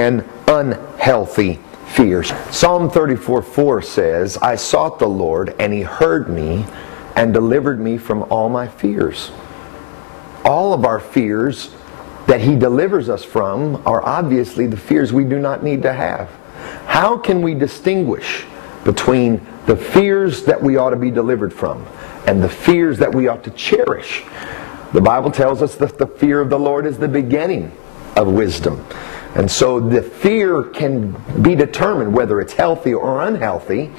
and unhealthy fears. Psalm 34:4 says, I sought the Lord, and He heard me and delivered me from all my fears. All of our fears that He delivers us from are obviously the fears we do not need to have. How can we distinguish between the fears that we ought to be delivered from and the fears that we ought to cherish? The Bible tells us that the fear of the Lord is the beginning of wisdom. And so the fear can be determined whether it's healthy or unhealthy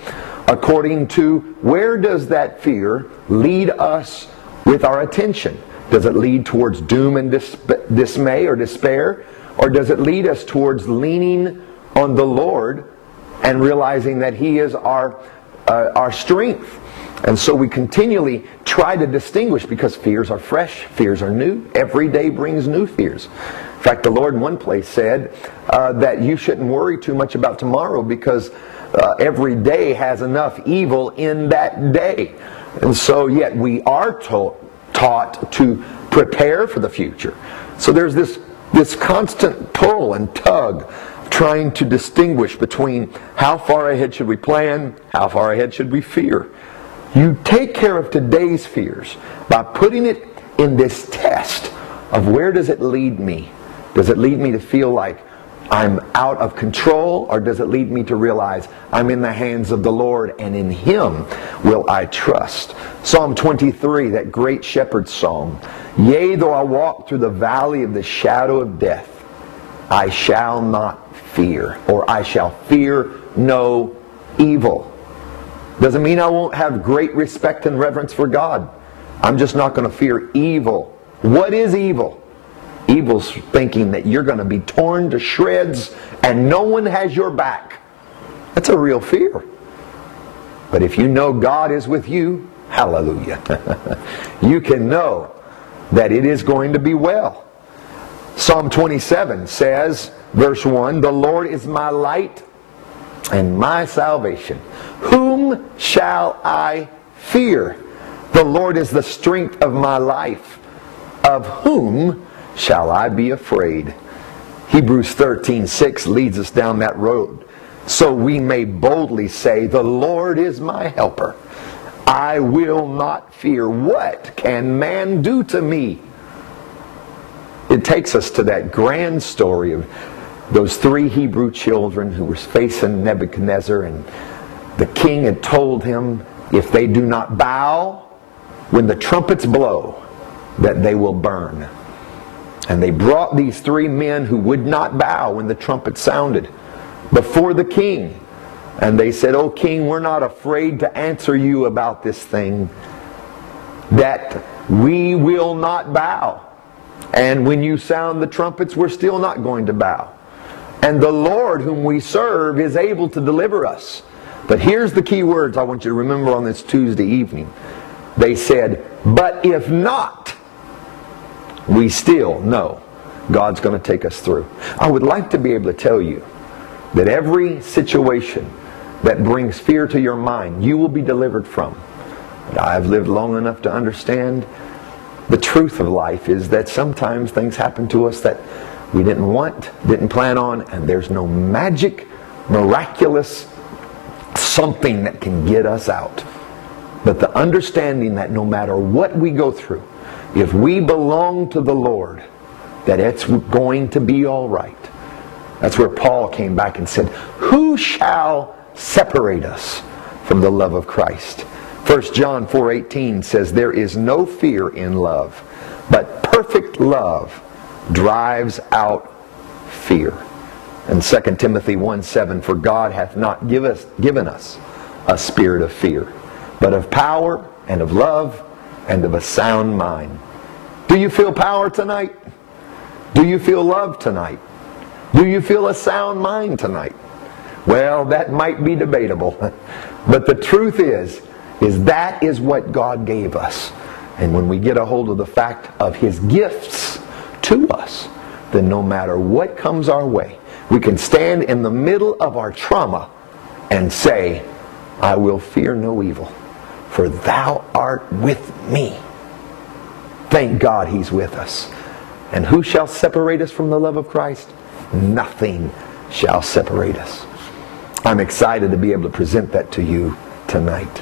according to where does that fear lead us with our attention. Does it lead towards doom and dismay or despair? Or does it lead us towards leaning on the Lord and realizing that He is our strength? And so we continually try to distinguish, because fears are fresh, fears are new. Every day brings new fears. In fact, the Lord in one place said that you shouldn't worry too much about tomorrow, because every day has enough evil in that day. And so yet we are taught to prepare for the future. So there's this constant pull and tug trying to distinguish between how far ahead should we plan, how far ahead should we fear. You take care of today's fears by putting it in this test of where does it lead me? Does it lead me to feel like I'm out of control, or does it lead me to realize I'm in the hands of the Lord and in Him will I trust? Psalm 23, that great shepherd's psalm. Yea, though I walk through the valley of the shadow of death, I shall not fear, or I shall fear no evil. Doesn't mean I won't have great respect and reverence for God. I'm just not going to fear evil. What is evil? Evil's thinking that you're going to be torn to shreds and no one has your back. That's a real fear. But if you know God is with you, hallelujah, you can know that it is going to be well. Psalm 27 says, verse 1, the Lord is my light and my salvation. Whom shall I fear? The Lord is the strength of my life. Of whom shall I be afraid? Hebrews 13:6 leads us down that road. So we may boldly say, the Lord is my helper. I will not fear. What can man do to me? It takes us to that grand story of those three Hebrew children who were facing Nebuchadnezzar, and the king had told him, if they do not bow when the trumpets blow, that they will burn. And they brought these three men who would not bow when the trumpet sounded before the king. And they said, "O king, we're not afraid to answer you about this thing, that we will not bow. And when you sound the trumpets, we're still not going to bow. And the Lord whom we serve is able to deliver us." But here's the key words I want you to remember on this Tuesday evening. They said, "But if not, we still know God's going to take us through." I would like to be able to tell you that every situation that brings fear to your mind, you will be delivered from. But I've lived long enough to understand the truth of life is that sometimes things happen to us that we didn't want, didn't plan on, and there's no magic, miraculous something that can get us out. But the understanding that no matter what we go through, if we belong to the Lord, that it's going to be all right. That's where Paul came back and said, "Who shall separate us from the love of Christ?" 1 John 4:18 says, "There is no fear in love, but perfect love drives out fear." And 2 Timothy 1:7, "For God hath not given us a spirit of fear, but of power and of love and of a sound mind." Do you feel power tonight? Do you feel love tonight? Do you feel a sound mind tonight? Well, that might be debatable. But the truth is that is what God gave us. And when we get a hold of the fact of His gifts to us, then no matter what comes our way, we can stand in the middle of our trauma and say, "I will fear no evil, for thou art with me." Thank God He's with us. And who shall separate us from the love of Christ? Nothing. shall separate us. I'm excited to be able to present that to you tonight.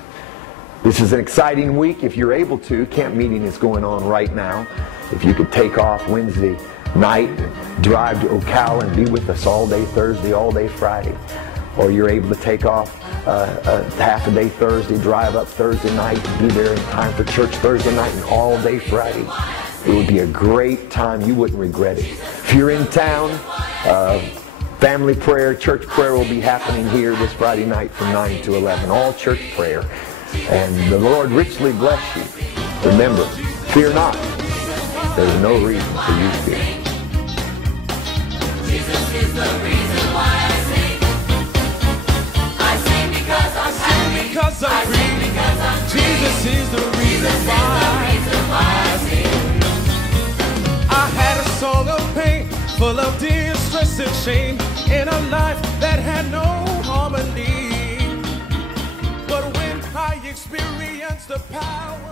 This is an exciting week. If you're able to, camp meeting is going on right now. If you could take off Wednesday night and drive to Ocala and be with us all day Thursday, all day Friday. Or you're able to take off half a day Thursday, drive up Thursday night, and be there in time for church Thursday night and all day Friday. It would be a great time. You wouldn't regret it. If you're in town, family prayer, church prayer will be happening here this Friday night from 9 to 11. All church prayer. And the Lord richly bless you. Remember, fear not. There's no reason for you to fear. Jesus is the reason why I sing. I sing because I'm happy. Because I'm free. Jesus is the reason why I sing. I had a song of pain, full of distress and shame, in a life that had no harmony. But when I experienced the power